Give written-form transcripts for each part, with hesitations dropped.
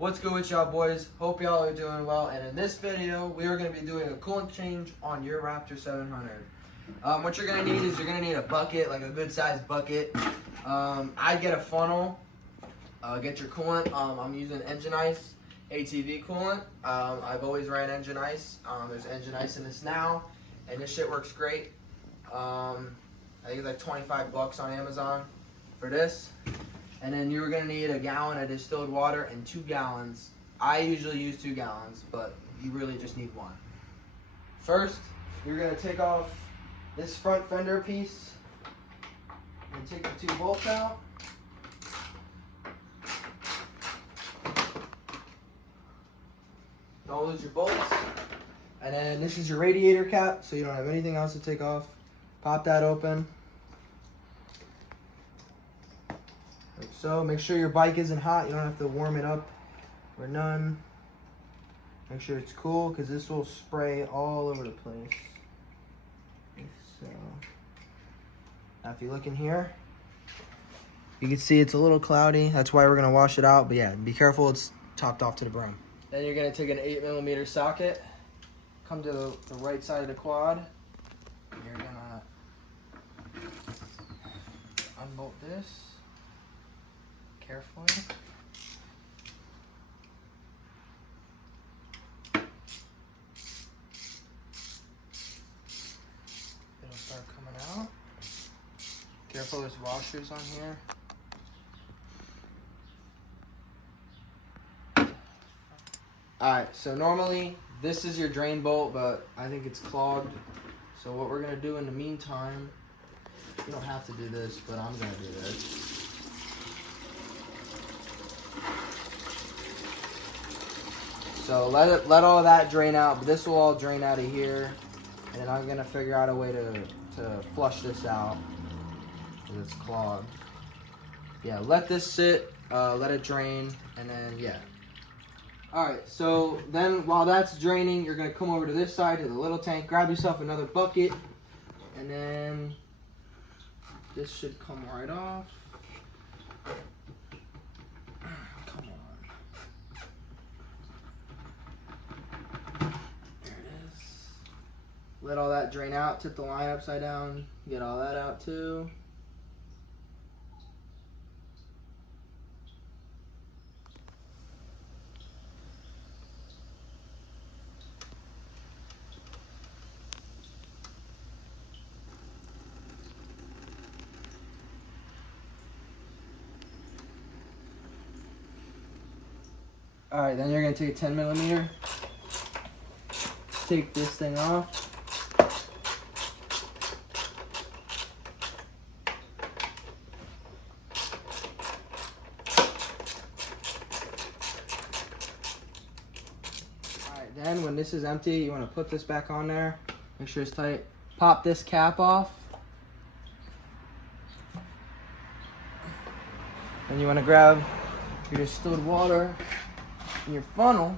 What's good with y'all boys? Hope y'all are doing well, and in this video we are going to be doing a coolant change on your Raptor 700. What you're going to need is you're going to need a bucket, like a good sized bucket. I'd get a funnel, get your coolant. I'm using Engine Ice ATV coolant. I've always ran Engine Ice. There's Engine Ice in this now, and this shit works great. I think it's like 25 bucks on Amazon for this. And then you're gonna need a gallon of distilled water and 2 gallons. I usually use 2 gallons, but you really just need 1. First, you're gonna take off this front fender piece and take the 2 bolts out. Don't lose your bolts. And then this is your radiator cap, so you don't have anything else to take off. Pop that open. Like so. Make sure your bike isn't hot. You don't have to warm it up or none. Make sure it's cool because this will spray all over the place. Like so. Now if you look in here, you can see it's a little cloudy. That's why we're going to wash it out. But yeah, be careful. It's topped off to the brim. Then you're going to take an 8mm socket. Come to the right side of the quad. You're going to unbolt this carefully. It'll start coming out. Careful, there's washers on here. Alright, so normally this is your drain bolt, but I think it's clogged. So what we're going to do in the meantime, you don't have to do this, but I'm going to do this. So let all of that drain out, but this will all drain out of here. And then I'm going to figure out a way to flush this out because it's clogged. Yeah, let this sit, let it drain, and then, yeah. Alright, so then while that's draining, you're going to come over to this side to the little tank, grab yourself another bucket, and then this should come right off. Come on. There it is. Let all that drain out, tip the line upside down, get all that out too. Alright, then you're going to take a 10mm, take this thing off. Alright, then when this is empty, you want to put this back on there. Make sure it's tight. Pop this cap off. Then you want to grab your distilled water in your funnel,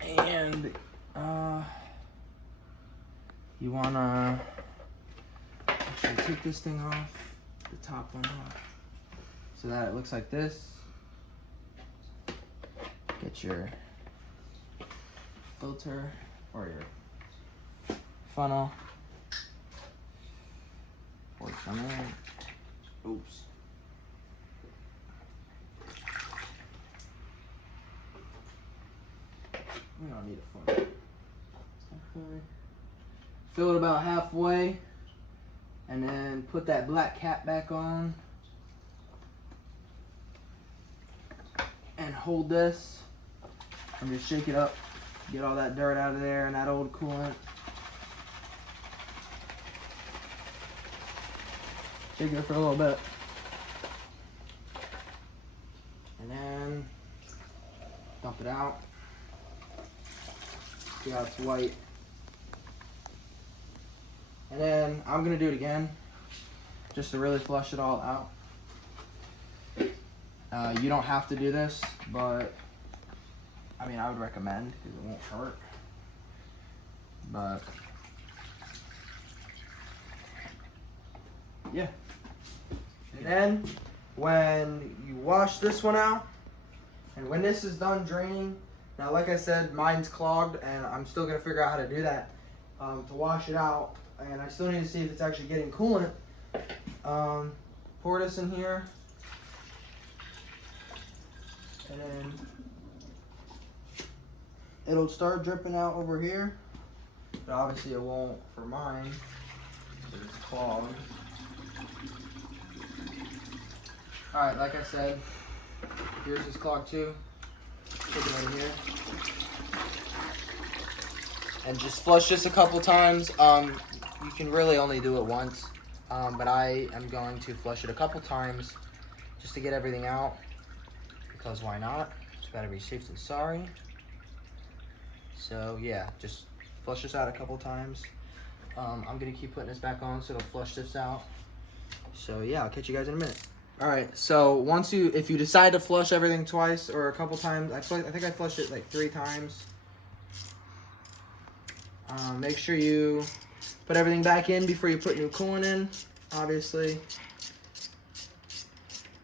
and you wanna actually take this thing off, the top one off, so that it looks like this. Get your filter or your funnel, pour some in. Oops. We don't need a funnel. Okay. Fill it about halfway, and then put that black cap back on, and hold this, and just shake it up, get all that dirt out of there and that old coolant. Shake it for a little bit, and then dump it out. See how it's white. And then I'm gonna do it again just to really flush it all out. You don't have to do this, but I mean I would recommend because it won't hurt. But yeah. And then when you wash this one out, and when this is done draining, now like I said, mine's clogged, and I'm still gonna figure out how to do that to wash it out, and I still need to see if it's actually getting coolant. Pour this in here, and then it'll start dripping out over here, but obviously it won't for mine because it's clogged. Alright, like I said, yours is clogged too. Put it over here. And just flush this a couple times. You can really only do it once, but I am going to flush it a couple times just to get everything out, because why not? It's better be safe than sorry. So yeah, just flush this out a couple times. I'm gonna keep putting this back on so it'll flush this out. So yeah, I'll catch you guys in a minute. All right, so if you decide to flush everything twice or a couple times, I think I flushed it like 3 times. Make sure you put everything back in before you put new coolant in, obviously.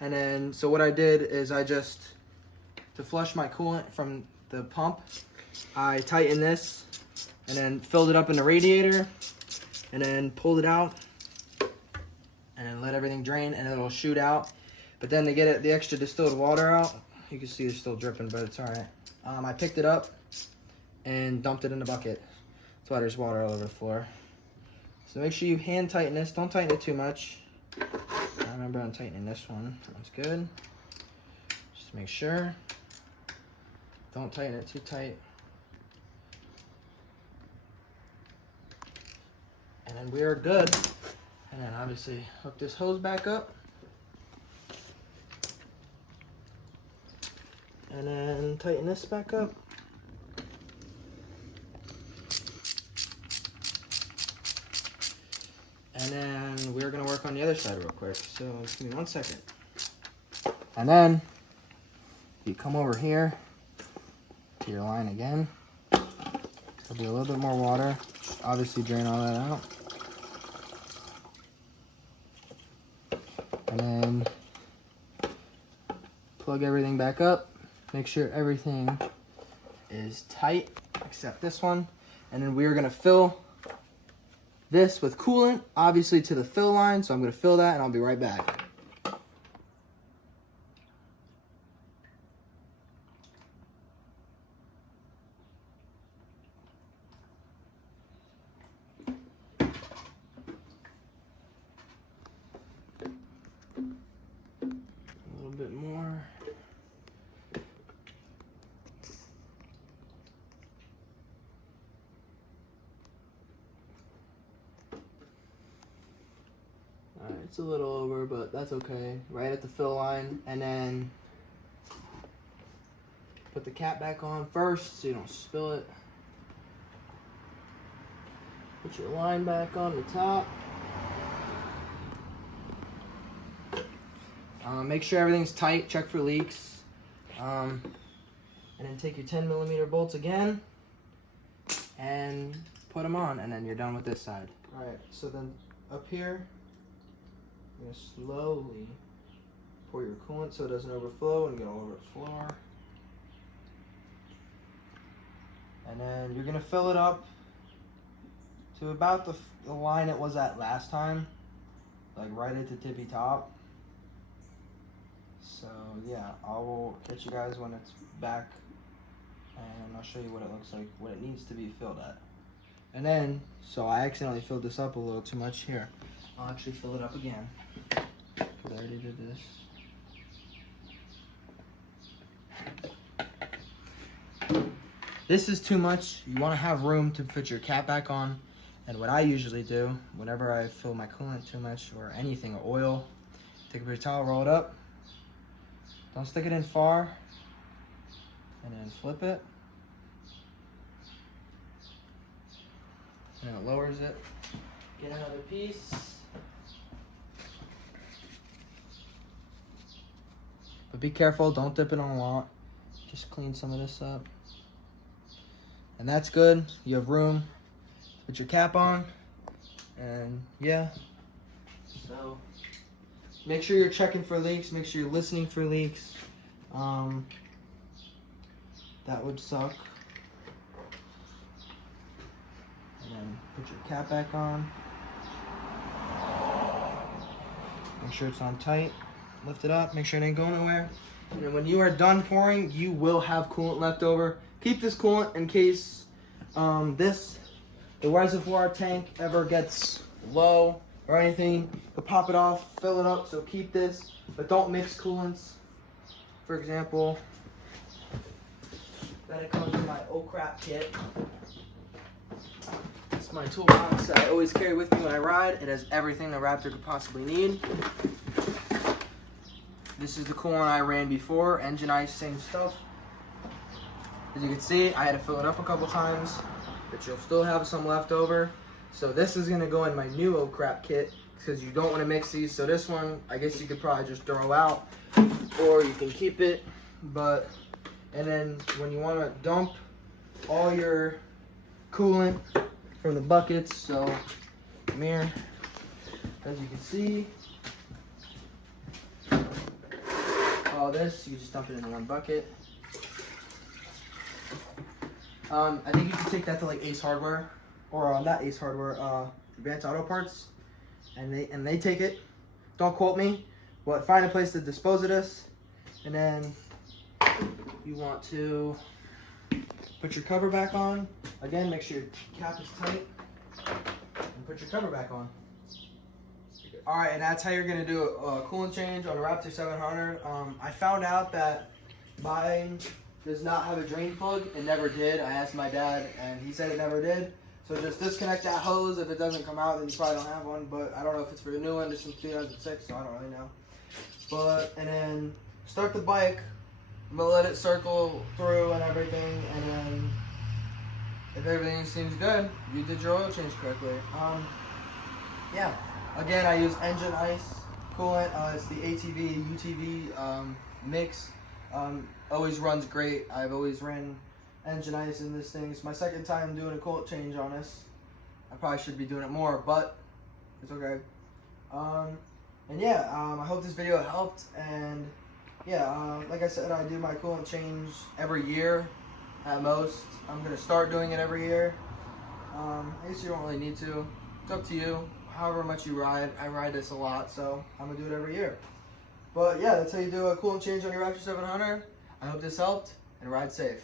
And then, so what I did is to flush my coolant from the pump, I tightened this and then filled it up in the radiator and then pulled it out and then let everything drain and it'll shoot out. But then to get the extra distilled water out, you can see it's still dripping, but it's all right. I picked it up and dumped it in the bucket. That's why there's water all over the floor. So make sure you hand tighten this. Don't tighten it too much. I remember I'm tightening this one. That's good. Just make sure. Don't tighten it too tight. And then we are good. And then obviously hook this hose back up. And then tighten this back up. And then we're gonna work on the other side real quick. So give me 1 second. And then you come over here to your line again. There'll be a little bit more water. Just obviously drain all that out. And then plug everything back up. Make sure everything is tight except this one. And then we're gonna fill this with coolant, obviously to the fill line. So I'm gonna fill that and I'll be right back. A little bit more. It's a little over, but that's okay. Right at the fill line, and then put the cap back on first so you don't spill it. Put your line back on the top. Make sure everything's tight, check for leaks. And then take your 10mm bolts again and put them on, and then you're done with this side. All right, so then up here, you're gonna slowly pour your coolant so it doesn't overflow and get all over the floor. And then you're gonna fill it up to about the line it was at last time, like right at the tippy top. So yeah, I will catch you guys when it's back and I'll show you what it looks like, what it needs to be filled at. And then, so I accidentally filled this up a little too much here. I'll actually fill it up again, because I already did this. This is too much. You want to have room to put your cap back on. And what I usually do, whenever I fill my coolant too much, or anything, or oil, take a paper towel, roll it up. Don't stick it in far. And then flip it. And it lowers it. Get another piece. But be careful, don't dip it on a lot. Just clean some of this up. And that's good. You have room to put your cap on. And yeah. So make sure you're checking for leaks. Make sure you're listening for leaks. That would suck. And then put your cap back on. Make sure it's on tight. Lift it up. Make sure it ain't going nowhere. And then when you are done pouring, you will have coolant left over. Keep this coolant in case the reservoir tank ever gets low or anything. You'll pop it off, fill it up. So keep this, but don't mix coolants. For example, then it comes in my oh crap kit. It's my toolbox that I always carry with me when I ride. It has everything the Raptor could possibly need. This is the coolant I ran before, engine ice, same stuff. As you can see, I had to fill it up a couple times, but you'll still have some left over. So this is gonna go in my new oh crap kit because you don't want to mix these. So this one, I guess you could probably just throw out, or you can keep it. And then when you want to dump all your coolant from the buckets, so come here, as you can see, all this, you just dump it in one bucket. I think you can take that to like Ace Hardware, or not Ace Hardware, Advanced Auto Parts, and they take it. Don't quote me, but find a place to dispose of this, and then you want to put your cover back on. Again, make sure your cap is tight, and put your cover back on. All right, and that's how you're gonna do a coolant change on a Raptor 700. I found out that mine does not have a drain plug. It never did. I asked my dad, and he said it never did. So just disconnect that hose. If it doesn't come out, then you probably don't have one. But I don't know if it's for the new one. This is 2006, so I don't really know. And then start the bike. I'm gonna let it circle through and everything, and then if everything seems good, you did your oil change correctly. Yeah. Again, I use engine ice coolant. It's the ATV UTV mix. Always runs great. I've always ran engine ice in this thing. It's my second time doing a coolant change on this. I probably should be doing it more, but it's okay. And yeah, I hope this video helped. And yeah, like I said, I do my coolant change every year at most. I'm gonna start doing it every year. I guess you don't really need to. It's up to you. However much you ride. I ride this a lot, so I'm gonna do it every year. But yeah, that's how you do a coolant change on your Raptor 700. I hope this helped, and ride safe.